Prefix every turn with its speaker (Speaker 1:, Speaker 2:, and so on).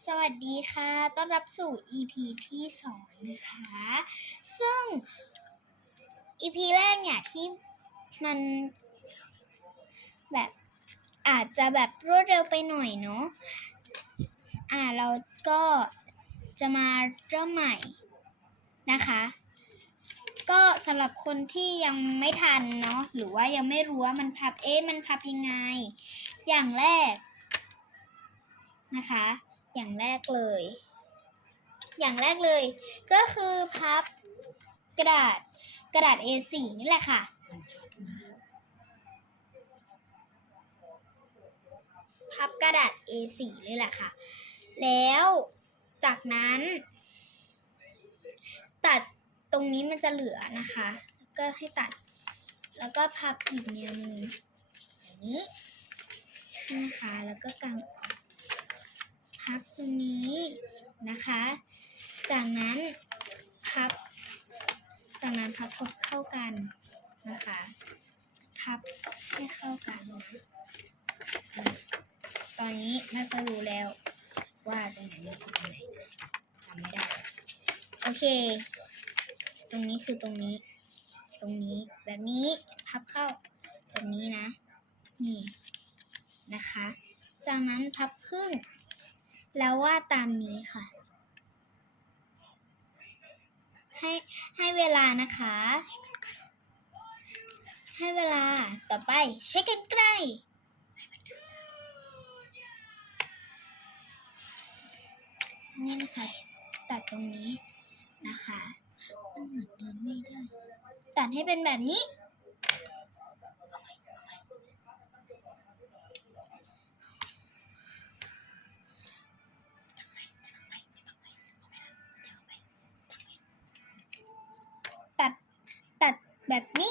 Speaker 1: สวัสดีค่ะ ต้อนรับสู่ EP ที่สองนะคะ ซึ่ง EP แรกเนี่ยที่มันแบบอาจจะแบบรวดเร็วไปหน่อยเนาะ อ่าเราก็จะมาเริ่มใหม่นะคะ ก็สำหรับคนที่ยังไม่ทันเนาะหรือว่ายังไม่รู้ว่ามันพับเอ๊ะมันพับยังไง อย่างแรกนะคะ อย่างแรกเลย อย่างแรกเลย ก็คือพับกระดาษกระดาษ A4 นี่แหละค่ะ พับกระดาษ A4 เลยแหละค่ะ แล้วจากนั้น ตัดตรงนี้มันจะเหลือนะคะ ก็ให้ตัด แล้วก็พับอีกแนวนึงแบบนี้ใช่ไหมคะ แล้วก็กาง พับตรงนี้นะคะ จากนั้นพับ จากนั้นพับเข้ากันนะคะ พับให้เข้ากันนะตอนนี้ไม่ค่อยรู้แล้วว่าตรงไหนเป็นตรงไหนนะจำไม่ได้ โอเค ตรงนี้คือตรงนี้ ตรงนี้แบบนี้พับเข้าแบบนี้นะ นี่นะคะ จากนั้นพับครึ่ง แล้ววาดตามนี้ค่ะ ให้ให้เวลานะคะ ให้เวลาต่อไปใช้กันไกลนี่นะคะตัดตรงนี้นะคะมันเหมือนเดินไม่ได้ ตัดให้เป็นแบบนี้ แบบนี้